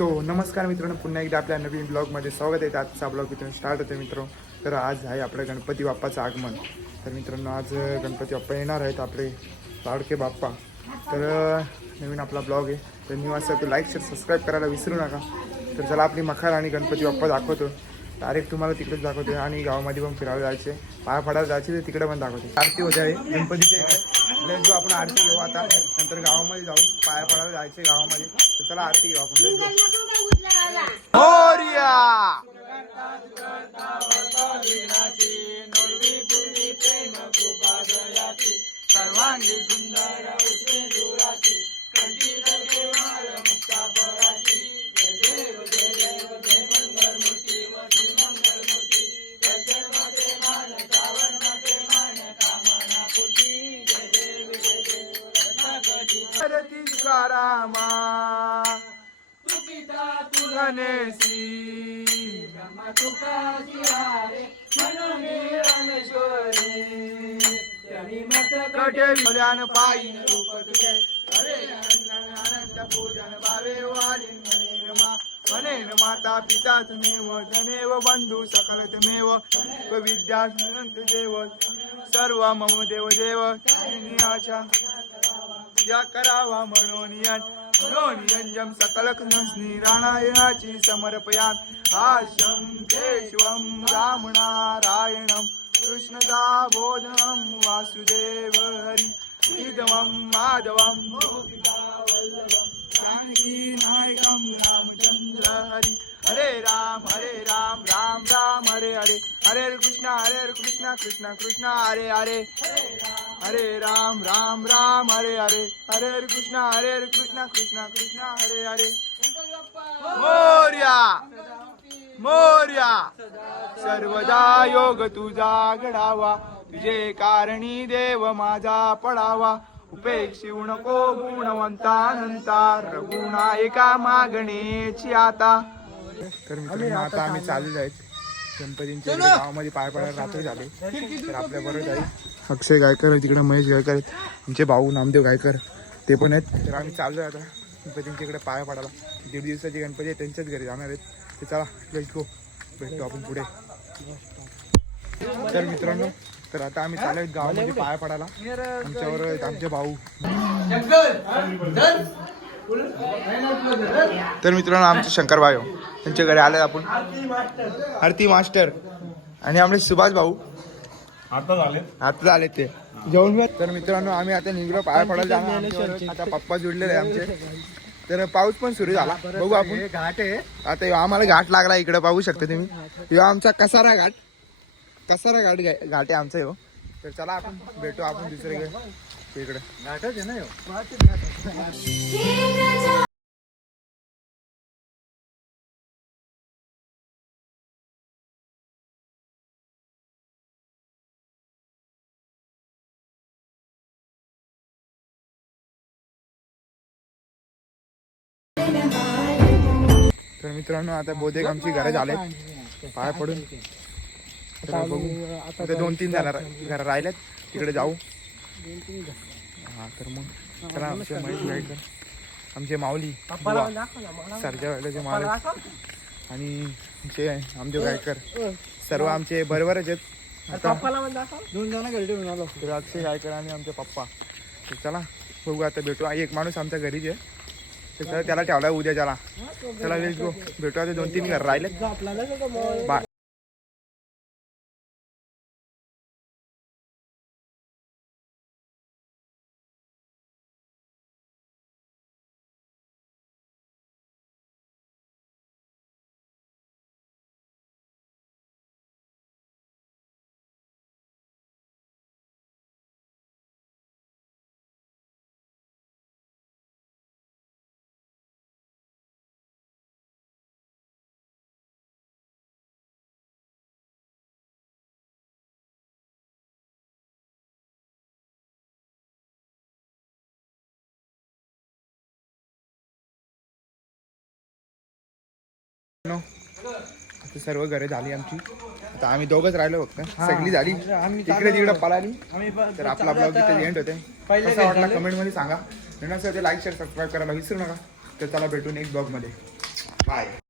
नमस्कार मित्रांनो, पुन्हा एकदा आपल्या नवीन ब्लॉगमध्ये स्वागत आहे. आजचा ब्लॉग इथून स्टार्ट होतो मित्रांनो. तर आज आहे आपलं गणपती बाप्पाचं आगमन. तर मित्रांनो, आज गणपती बाप्पा येणार आहेत, आपले लाडके बाप्पा. तर नवीन आपला ब्लॉग आहे. तर न्यू असेल तर लाईक शेअर सबस्क्राईब करायला विसरू नका. तर चला आपली मखार आणि गणपती बाप्पा दाखवतो. डायरेक्ट तुम्हाला तिकडेच दाखवते आणि गावामध्ये पण फिरायला जायचे, पाया पडायला जायचे, तर तिकडे पण दाखवते. आरती होते आहे गणपतीच्या इकडे. जो आपण आरती घेऊ आता, नंतर गावामध्ये जाऊ पाया पडायला जायचे गावामध्ये. तर चला आरती घेऊ आपण. सर्वांगी सुंदर उठे दुराची कंठी जगे मार मुक्ता पराची. जय देव जय देव जय मंगल मूर्ती वसी मंगल मूर्ती. दर्शन माते मान श्रावण माते मान कामना पूर्ती. जय देव रत्नाकटी धरती तुकारामा तुकिता तुगनेसी ब्रह्मा तुकाची हारे मनोनी रामेश्वरी. कटे विधान पायी रूप तुझे अरे आनंद पूजन भावे वाली मनेन माता पिता तुमेव जनेव बंधू सकल तुमेव विद्या देव सर्व मम देव देव या करावा मनोनियंजम सकल राणायणाची समर्पयान. आशं केशवं राम नारायणं कृष्णदा बोधं वासुदेव हरि इदमं माधवं गोपिकावल्लभं जानकी नायकं रामचंद्र हरि. हरे राम राम राम हरे हरे. हरे कृष्णा कृष्णा कृष्णा हरे हरे. हरे राम राम हरे हरे. हरे कृष्णा कृष्णा कृष्णा हरे हरे. मोर्या सर्वदा योग तुझा घडावा. तुझे कारणी देव माझा पडावा. उपेक्षिव नको गुणवंतानंता रघुनायका मागणेची आता. तर मित्रांनो, आता आम्ही चाललेलो आहेत गणपतींच्या गावामध्ये पाय पडायला. रात्री झाले. तर आपल्या बरोबर आहे अक्षय गायकर, तिकडे महेश गायकर आहेत, आमचे भाऊ नामदेव गायकर ते पण आहेत. तर आम्ही चाललो आता गणपतींच्या इकडे पाया पडायला. 1.5 दिवसाचे गणपती आहेत, त्यांच्याच घरी जाणार आहेत. तर चला लेट्स गो, भेटतो आपण पुढे. तर मित्रांनो, तर आता आम्ही चालू आहेत गावामध्ये पाया पडायला. आमच्यावर आमचे भाऊ. तर मित्रांनो, आमचे शंकर भाई त्यांच्या घरी आले आपण. आरती मास्टर आणि आमचे सुभाष भाऊ आता झाले ते जेवण. तर मित्रांनो, आम्ही आता निघलो पाया पडायला जाणार. आता पप्पा जुडलेले आहे आमचे. तर पाऊस पण सुरू झाला, बघू आपण. घाट आहे आता, आम्हाला घाट लागला इकडे पाहू शकता तुम्ही. ह्यो आमचा कसारा घाट घाट आहे आमचा ह्यो. तर चला आपण भेटू आपण दुसरीकडे इकडे. घाटच आहे ना ह्यो. तर मित्रांनो, आता बहुतेक आमची घरं झाले पाया पडून. तर बघू आता 2-3 घरं राहिल्यात, तिकडे जाऊ. हा तर मग चला. आमचे महेश गायकर, आमचे माऊली सरजा वाल्याचे मालक आणि आमचे आमदेव गायकर सर्व आमचे बरोबरच आहेत. आता 2 जण घरी ठेवून आलो. तर अक्षय गायकर आणि आमचे पप्पा. तर चला बघू, आता भेटू. एक माणूस आमच्या घरीच आहे, तर त्याला ठेवला उद्या. चला लेट्स गो, भेटू. आता 2-3 घर राहिले. बाय. आता सर्व घरे झाली आमची. आता आम्ही दोघंच राहिलो फक्त, सगळी झाली इकडे तिकडे पळाली. तर आपला ब्लॉग इथे एंड होते. कसा वाटला कमेंटमध्ये सांगा. लाईक शेअर सबस्क्राईब करायला विसरू नका. तर चला भेटू नेक्स्ट ब्लॉगमध्ये. बाय.